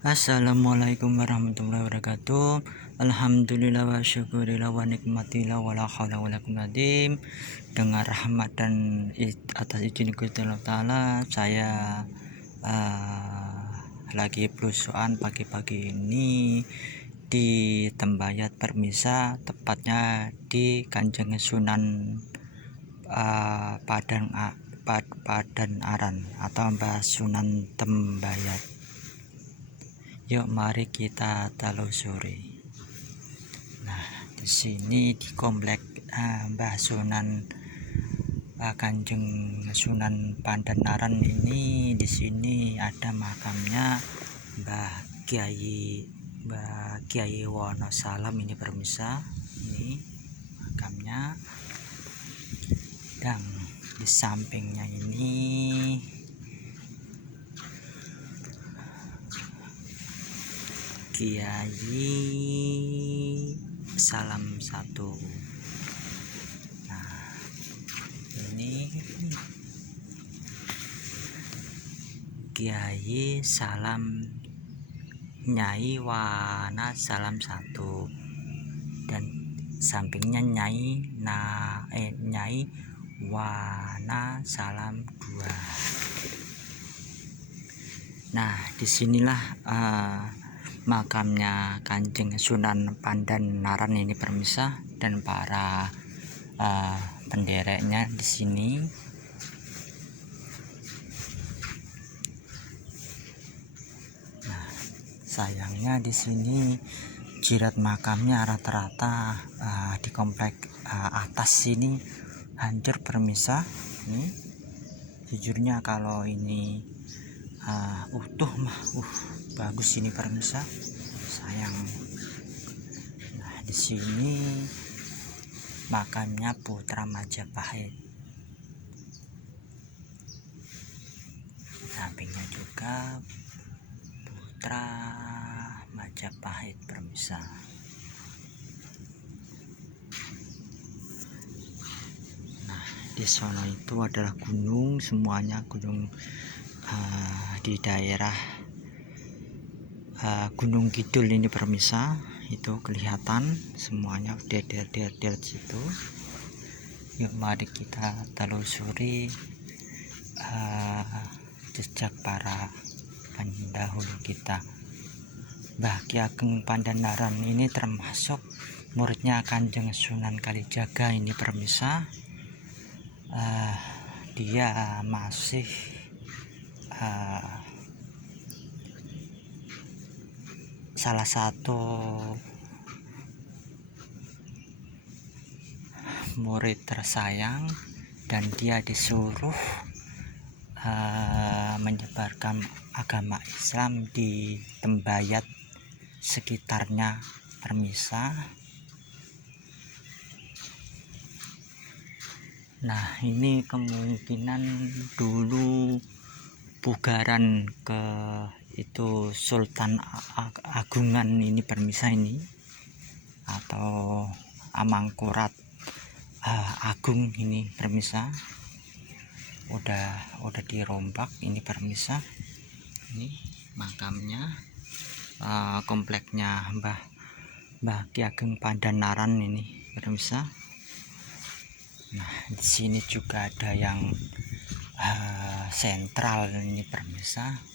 Assalamualaikum warahmatullahi wabarakatuh. Alhamdulillah wa syukurillah wa nikmatillah wa la haula wa la quwwata illa billah. Dengan rahmat dan atas izin Gusti Allah Ta'ala, saya lagi belusuan pagi-pagi ini di Tembayat Permisa, tepatnya di Kanjeng Sunan Padan Aran atau Mbah Sunan Tembayat. Yuk mari kita telusuri. Nah, di sini di komplek Mbah Sunan Kanjeng Sunan Pandanaran ini, di sini ada makamnya Mbah Kiai Wonosalam ini permisa. Ini makamnya. Dan di sampingnya ini Kiai Salam satu. Nah, ini Kiai Salam Nyai Wana Salam satu, dan sampingnya Nyai Wana Salam dua. Nah, disinilah makamnya Kanjeng Sunan Pandanaran ini permisa, dan para pendereknya di sini. Nah, sayangnya di sini jirat makamnya rata-rata di komplek atas sini hancur permisa. Ini jujurnya kalau ini utuh mah bagus ini permisa, sayang. Nah, di sini makamnya Putra Majapahit, sampingnya juga Putra Majapahit permisa. Nah, di sana itu adalah gunung, semuanya gunung di daerah Gunung Kidul ini permisa. Itu kelihatan semuanya der situ. Yuk mari kita telusuri jejak para pendahulu kita. Mbah Ki Ageng Pandanaran ini termasuk muridnya Kanjeng Sunan Kalijaga ini permisa. Dia masih salah satu murid tersayang, dan dia disuruh menyebarkan agama Islam di Tembayat sekitarnya permisa. Nah, ini kemungkinan dulu pugaran ke itu Sultan Agungan ini permisa ini, atau Amangkurat Agung ini permisa. Udah dirombak ini permisa. Ini makamnya kompleknya Mbah Ki Ageng Pandanaran ini permisa. Nah, di sini juga ada yang sentral ini permisa.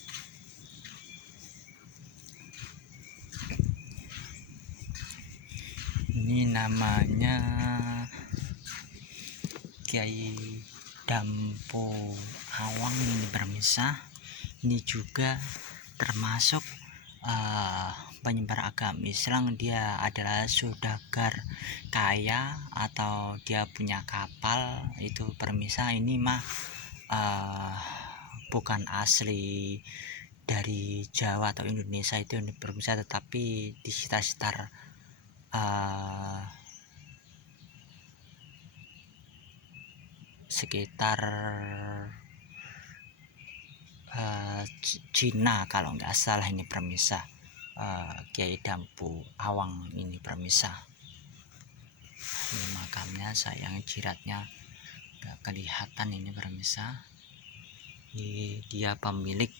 Ini namanya Kiai Dampo Awang ini permisa. Ini juga termasuk penyebar agama Islam. Dia adalah saudagar kaya atau dia punya kapal itu permisa. Ini mah bukan asli dari Jawa atau Indonesia itu permisa, tetapi di sekitar Cina kalau nggak salah ini permisa. Kiai Dampu Awang ini permisa. Ini makamnya, sayang jiratnya nggak kelihatan ini permisa. Dia pemilik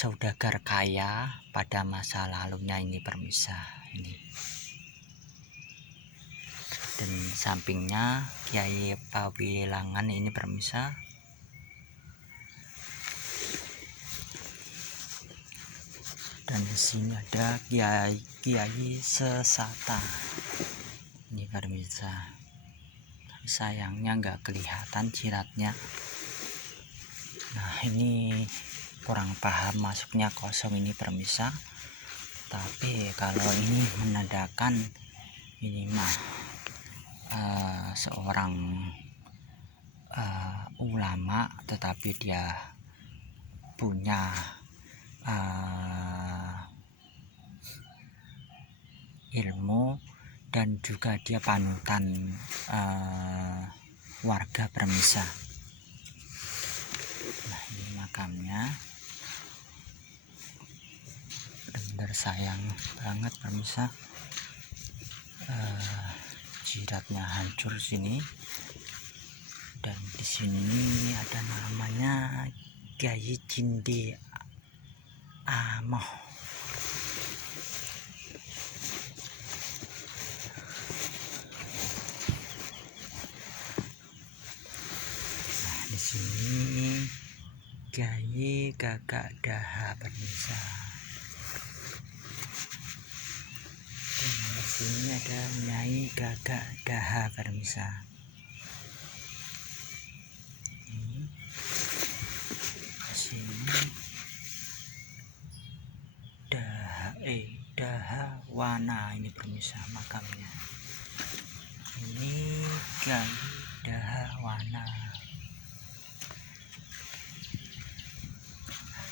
saudagar kaya pada masa lalunya ini permisa ini. Dan sampingnya Kiai Pawilangan ini permisa. Dan di sini ada Kiai Sesata ini permisa. Sayangnya nggak kelihatan jiratnya. Nah ini kurang paham masuknya kosong ini permisa. Tapi kalau ini menandakan ini mah seorang ulama, tetapi dia punya ilmu dan juga dia panutan warga permisa. Nah ini makamnya, benar sayang banget permisa. Jiratnya hancur sini, dan di sini ada namanya Kiai Cindi Amoh. Nah di sini Kiai Gagak Daha permisa. Dan di sini ada Nyai Gagak Daha permisa. Di sini Daha Wana ini permisa makamnya. Ini Kiai Daha Wana.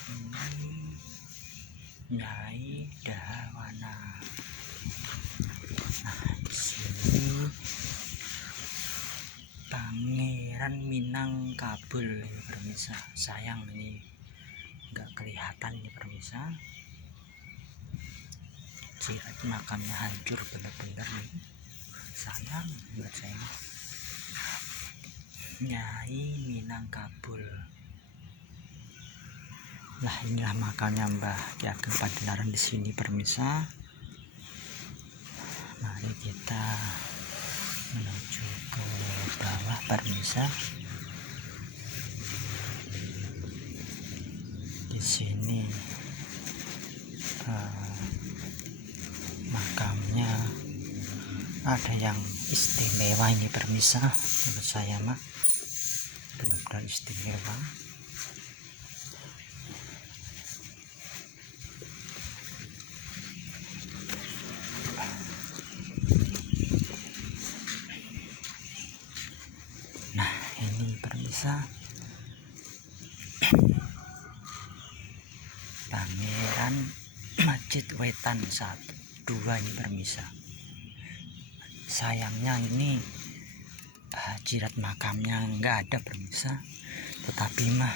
Ini Nyai Daha Wana. Nah di sini Pangeran Minangkabul ini permisa. Sayang ini nggak kelihatan ini permisa. Jirat makamnya hancur benar-benar nih. Sayang buat saya. Nyai Minangkabul. Nah inilah makamnya Mbah Ki Ageng Padenaran di sini permisa. Mari kita menuju ke bawah permisa. Di sini makamnya ada yang istimewa ini permisa. Menurut saya mah benar-benar istimewa. Nah ini permisa Pangeran Masjid Wetan 1, 2 ini permisa. Sayangnya ini jirat makamnya nggak ada permisa, tetapi mah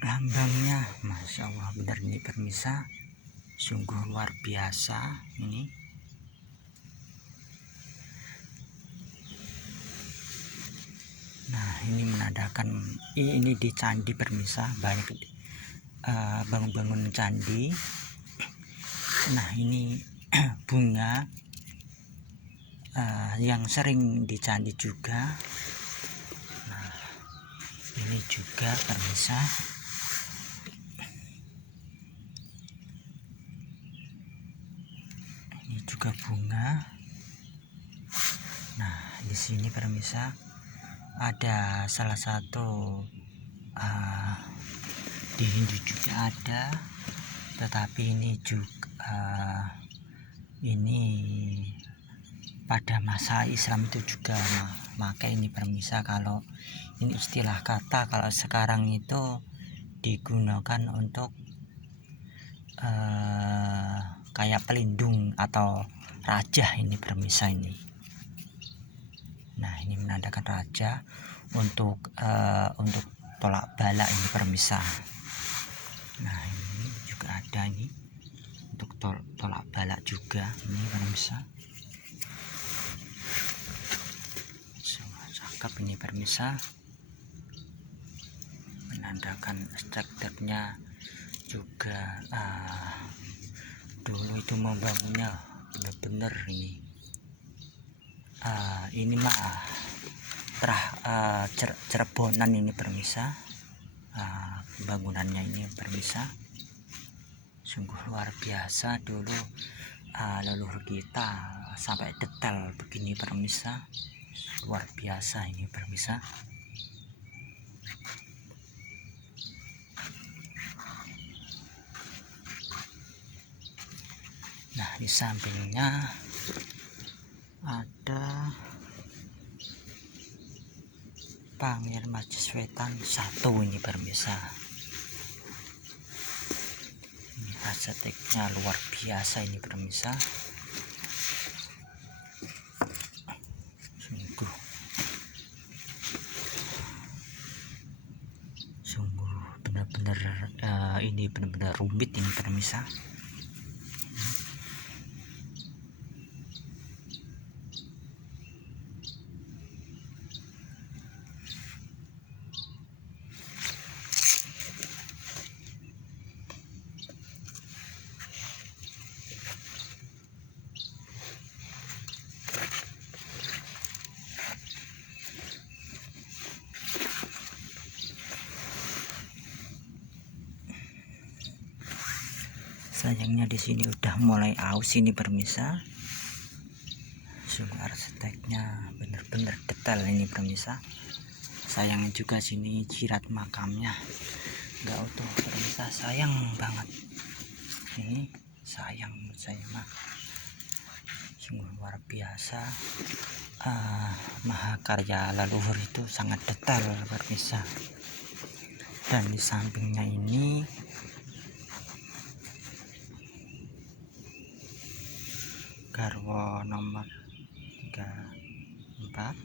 lambangnya Masya Allah benar ini permisa, sungguh luar biasa ini. Nah ini menandakan ini di candi permisa, banyak bangun-bangun candi. Nah ini bunga yang sering di candi juga. Nah ini juga permisa. Ini juga bunga. Nah di sini permisa ada salah satu di Hindu juga ada, tetapi ini juga ini pada masa Islam itu juga maka ini permisa. Kalau ini istilah kata, kalau sekarang itu digunakan untuk kayak pelindung atau raja ini permisa ini. Nah ini menandakan raja untuk tolak bala ini permisa. Nah ini juga ada ini untuk tolak bala juga ini permisa. Cakep ini permisa. menandakan strukturnya juga dulu itu membangunnya bener-bener ini mah Cirebonan ini permisa. Bangunannya ini permisa, sungguh luar biasa dulu leluhur kita sampai detail begini permisa, luar biasa ini permisa. Nah, di sampingnya ada Pangir Majiswetan 1 ini permisa. Ini estetiknya luar biasa ini permisa. Sungguh benar-benar ini benar-benar rumit ini permisa. Sayangnya di sini udah mulai aus ini permisa. Sungguh arsiteknya bener-bener detail ini permisa. Sayangnya juga sini jirat makamnya nggak utuh permisa, sayang banget. Ini sayang menurut saya mah. Sungguh luar biasa. Mahakarya leluhur itu sangat detail permisa. Dan di sampingnya ini garwo nomor 34.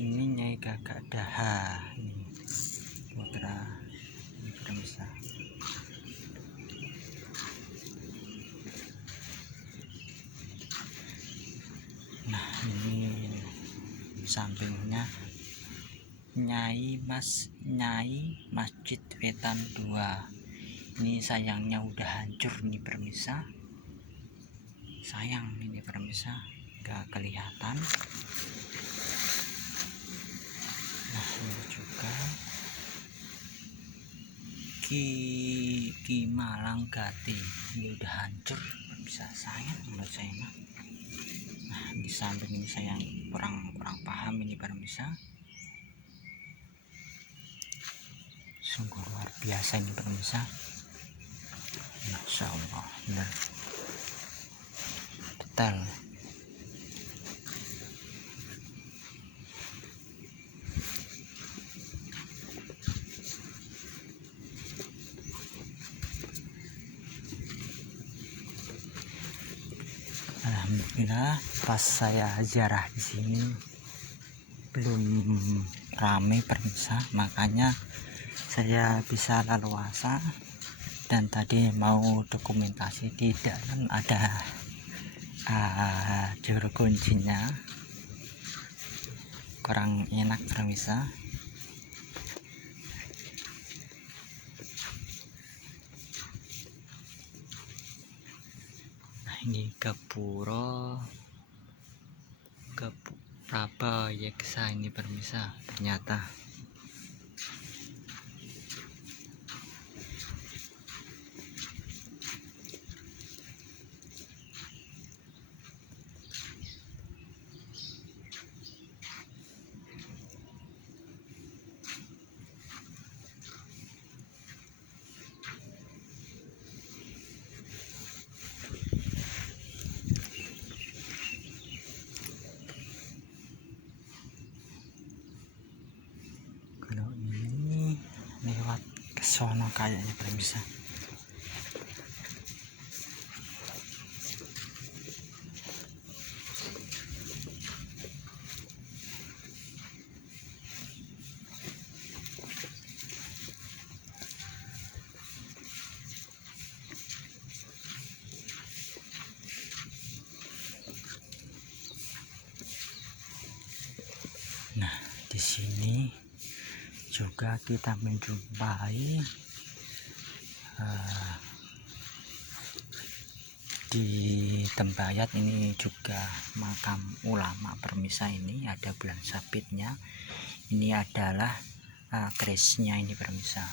Ini Nyai Gagak Daha, ini putra ini permisa. Nah, ini sampingnya Nyai Masjid Wetan 2. Ini sayangnya udah hancur ini permisa, sayang ini permisa, gak kelihatan. Nah, ini juga Ki Malanggati, ini udah hancur permisa, sayang menurut saya mah. Nah, di samping ini saya kurang paham ini permisa. Sungguh luar biasa ini permisa. Masya Allah, benar detail. Alhamdulillah pas saya ziarah di sini belum rame permisa, makanya saya bisa leluasa. Dan tadi mau dokumentasi, di dalam ada juru kuncinya, kurang enak permisa. Nah, ini Gapura Praba Yeksa ini permisa ternyata. Kalau ini lewat ke sono kayaknya permisa. sini juga kita menjumpai di Tembayat ini juga makam ulama permisa. Ini ada bulan sabitnya, ini adalah kerisnya ini permisa.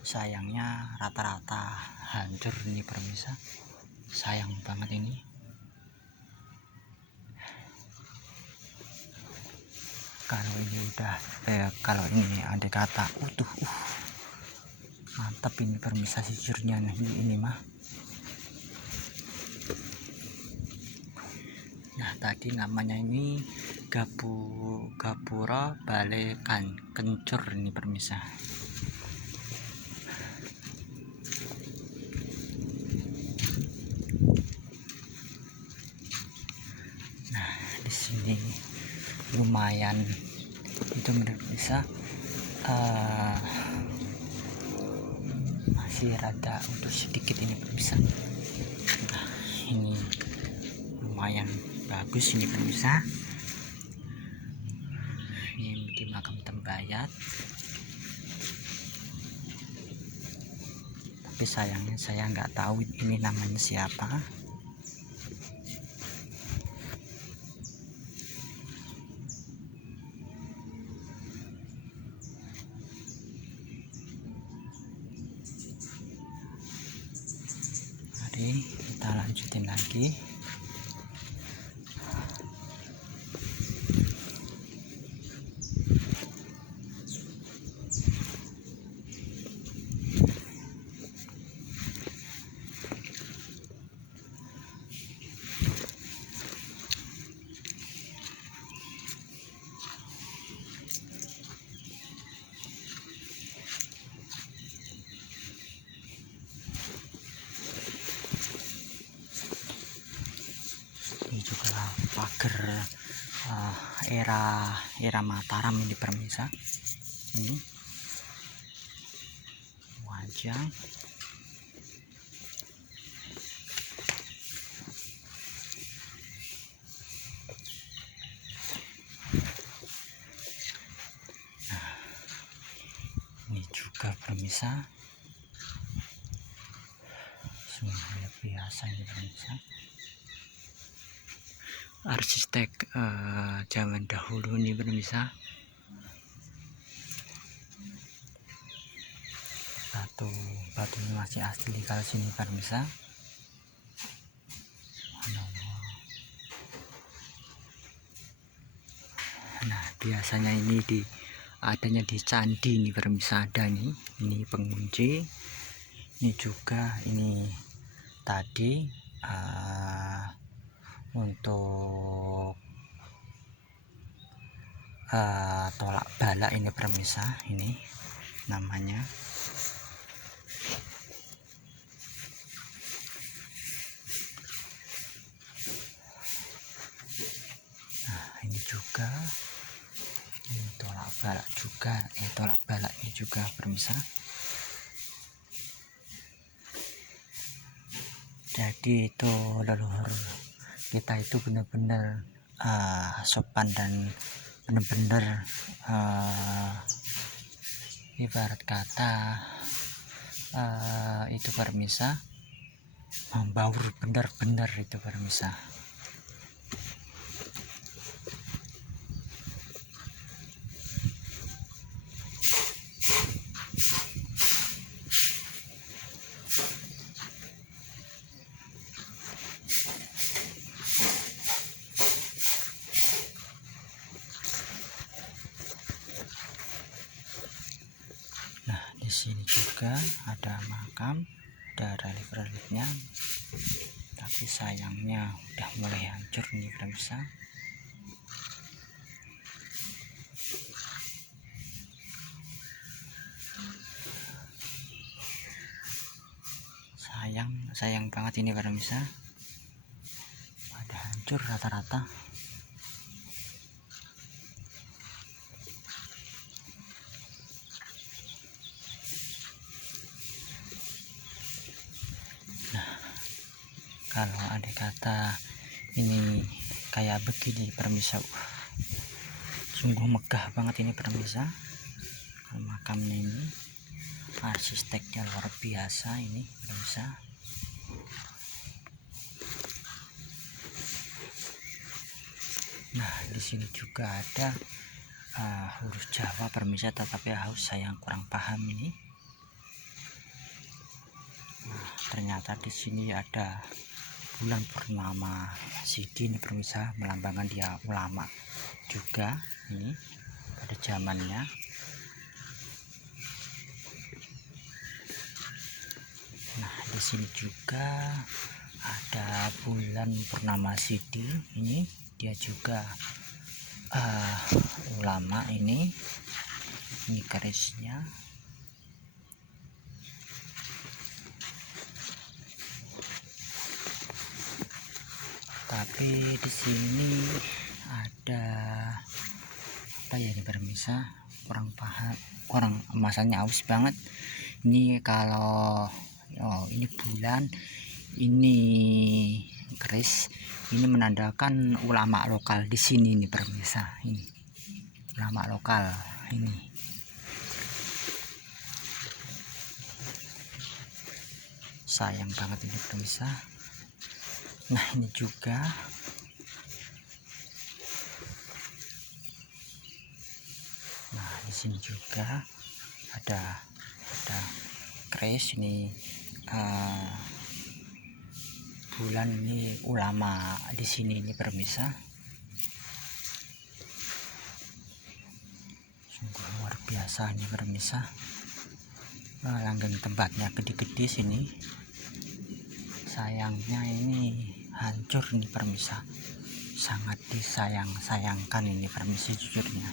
Sayangnya rata-rata hancur ini permisa, sayang banget ini. Kalau ini udah kalau ini ada kata utuh, mantap ini permisa sijurnya ini mah. Nah tadi namanya ini Gapura Bale Kencur ini permisa. Nah di sini lumayan itu bisa masih rada utuh sedikit ini bisa. Nah ini lumayan bagus ini pemirsa. Ini di makam Tembayat, tapi sayangnya saya nggak tahu ini namanya siapa. Mari kita lanjutin lagi. Ini juga pagar era Mataram ini permisa. Ini wajah ini juga permisa, sungguh biasa ini permisa. Arsitek zaman dahulu ini permisa. Batu ini masih asli kalau sini permisa. Nah biasanya ini adanya di candi ini permisa, ada nih ini pengunci. Ini juga ini tadi untuk tolak bala ini permisa, ini namanya. Nah ini juga ini tolak bala juga, tolak bala ini juga permisa. Jadi itu leluhur kita itu benar-benar sopan dan benar-benar ibarat kata itu permisa membaur benar-benar itu permisa. Di sini juga ada makam, ada relief-reliefnya, tapi sayangnya udah mulai hancur nih pemirsa. Sayang banget ini pemirsa, pada hancur rata-rata. Kalau ada kata ini kayak begini permisa, Sungguh megah banget ini pemirsa. Makamnya ini arsiteknya luar biasa ini pemirsa. Nah, di sini juga ada huruf Jawa pemirsa, tetapi saya yang kurang paham ini. Nah, ternyata di sini ada bulan purnama Sidi ini pemirsa, melambangkan dia ulama juga ini pada zamannya. Nah, di sini juga ada bulan purnama Sidi ini, dia juga ulama ini kerisnya. Tapi di sini ada apa ya ini pemirsa, kurang paham, masanya aus banget ini. Kalau ini bulan, ini keris, ini menandakan ulama lokal di sini nih pemirsa. Ini ulama lokal ini. Sayang banget ini pemirsa. Nah, ini juga di sini juga ada keris ini, bulan ini ulama di sini ini pemirsa. Sungguh luar biasa ini pemirsa. Langgeng tempatnya gede-gede sini. Sayangnya ini hancur ini pemirsa. Sangat disayangkan ini permisi jujurnya.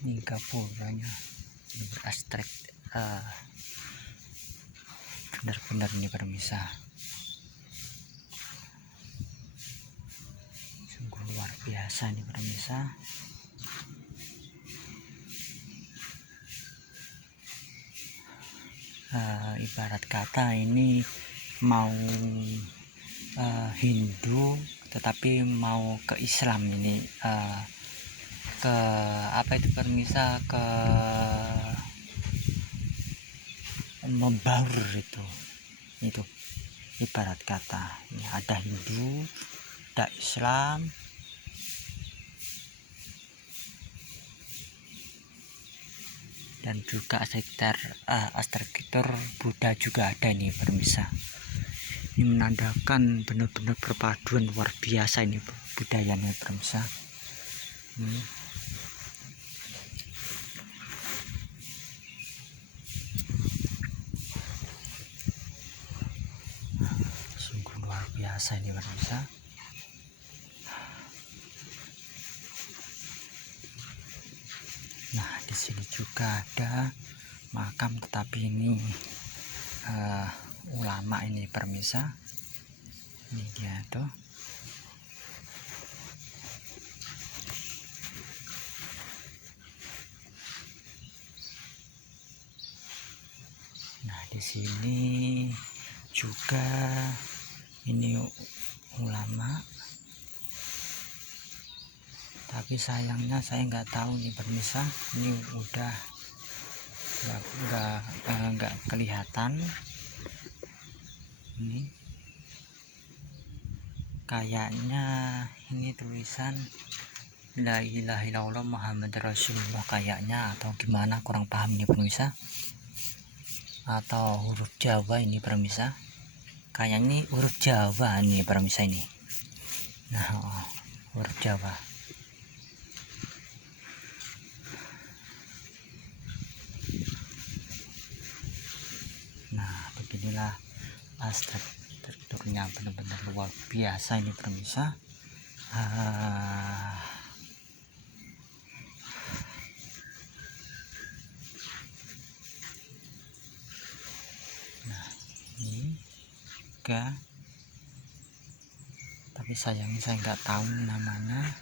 Ini gapuranya berastrak, benar-benar ini pemirsa. Sungguh luar biasa ini pemirsa. Ibarat kata ini mau Hindu tetapi mau ke Islam ini, ke apa itu pemirsa, ke membaur itu ibarat kata. Ini ada Hindu, ada Islam, dan juga arsitektur Buddha juga ada ini pemirsa. Ini menandakan benar-benar perpaduan luar biasa ini budayanya pemirsa. Sungguh luar biasa ini pemirsa. Nah, di sini juga ada makam, tetapi ini ulama ini pemirsa. Ini dia tuh. Nah, di sini juga ini ulama, tapi sayangnya saya nggak tahu nih pemirsa, ini udah nggak kelihatan. Ini kayaknya ini tulisan La ilaha illallah Muhammad Rasulullah kayaknya, atau gimana, kurang paham nih pemirsa. Atau huruf Jawa ini pemirsa, kayaknya ini huruf Jawa nih pemirsa ini. Nah, huruf Jawa. Nah, beginilah strukturnya, benar-benar luar biasa ini pemirsa. Nah, ini juga, tapi sayangnya saya nggak tahu namanya.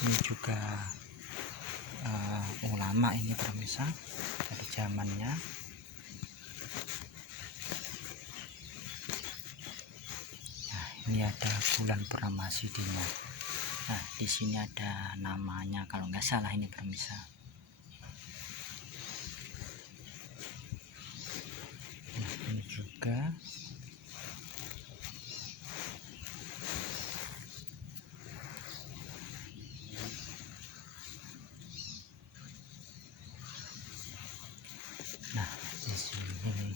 Ini juga ulama ini pemirsa dari zamannya. Nah, Ini ada bulan purnama Sidinya. Nah, di sini ada namanya kalau nggak salah ini pemirsa. Nah, ini juga. Nah, di sini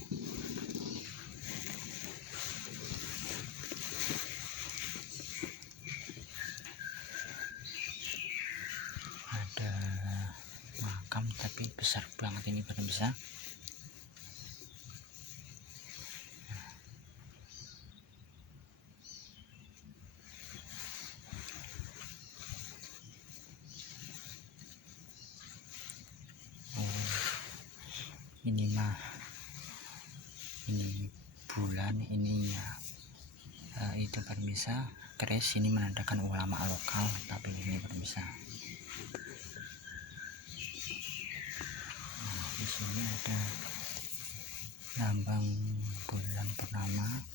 ada makam tapi besar banget ini pemirsa. Ini mah ini bulan ini ya itu pemirsa, keris ini menandakan ulama lokal, tapi ini pemirsa. Nah, di sini ada lambang bulan purnama.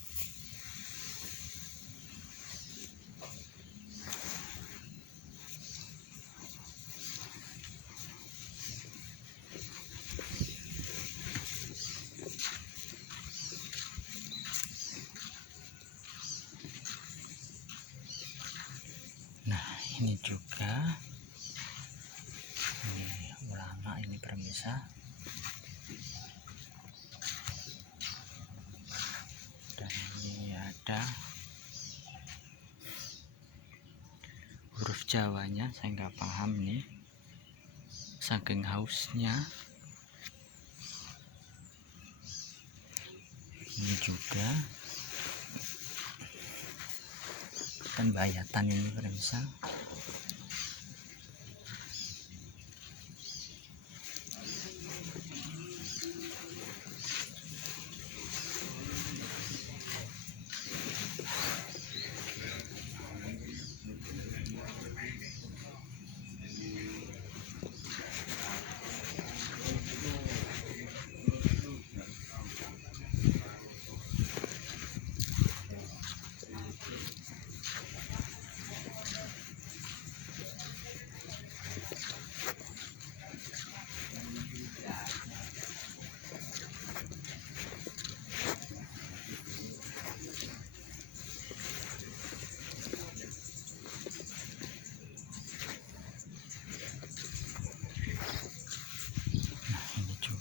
Nah, ini juga ini ulama ini pemirsa. Dan ini ada huruf Jawanya, saya nggak paham nih, saking hausnya. Ini juga pembayatan ini pemirsa.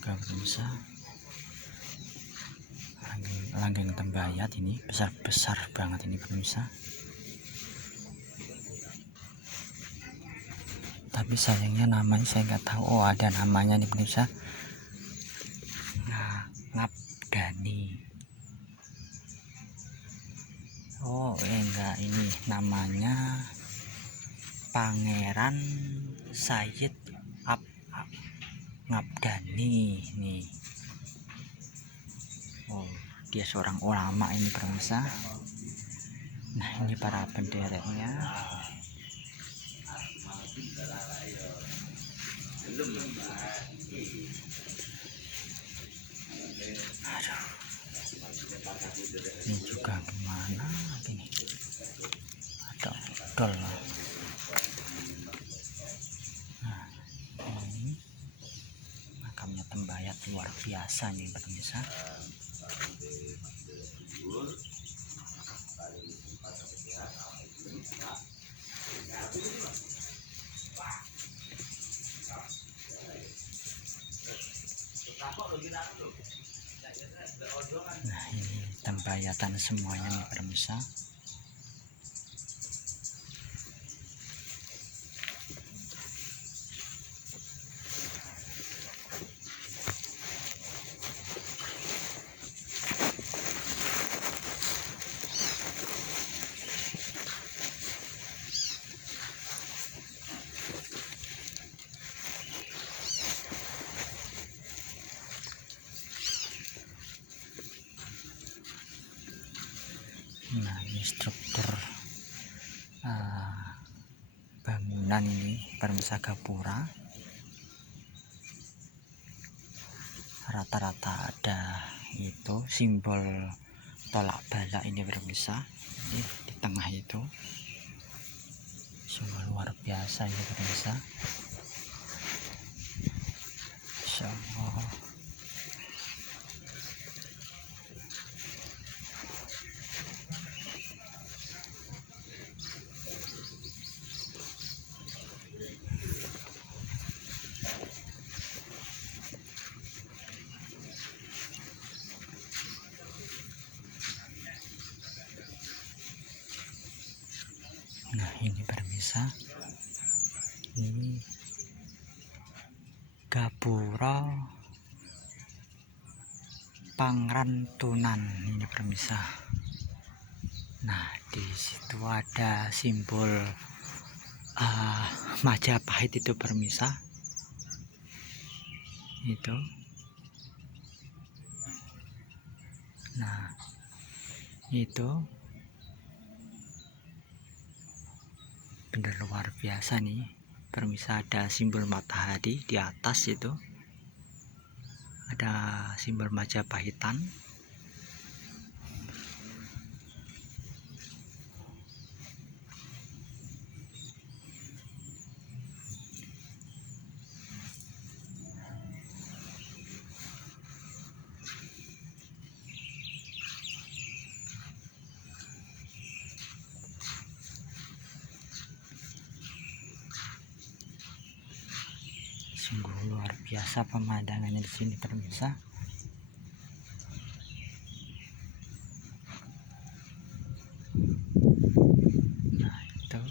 Pemirsa, langgeng tembayat ini besar banget ini pemirsa. Tapi sayangnya namanya saya nggak tahu. Oh, ada namanya nih pemirsa. Nah, Ngabdani. Oh enggak, ini namanya Pangeran Sayyid Ngabdani nih. Oh, dia seorang ulama ini pemirsa. Nah, ini para pendereknya. Aduh, ini juga gimana gini? Ada odol. Nah, ini makamnya Tembayat luar biasa nih pemirsa. Nah, ini tembayatan semuanya nih pemirsa. Nah, ini struktur bangunan ini pemirsa gapura. Rata-rata ada itu simbol tolak bala ini pemirsa. Ini di tengah itu sungguh luar biasa ini pemirsa. Insya Allah. Nah ini pemirsa, ini Gapura Pangrantunan ini pemirsa. Nah di situ ada simbol Majapahit itu pemirsa. Itu. Nah itu bener luar biasa nih pemirsa, ada simbol matahari di atas, itu ada simbol Majapahitan. Sungguh luar biasa pemandangannya di sini pemirsa. Nah itu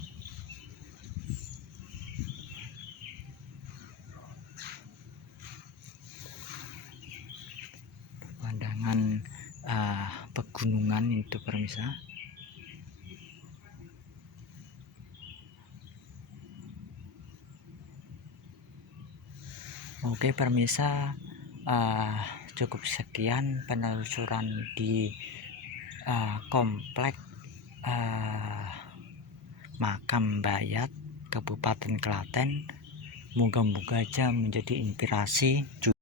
pemandangan pegunungan itu pemirsa. Oke pemirsa, cukup sekian penelusuran di komplek Makam Bayat Kabupaten Klaten. Moga-moga aja menjadi inspirasi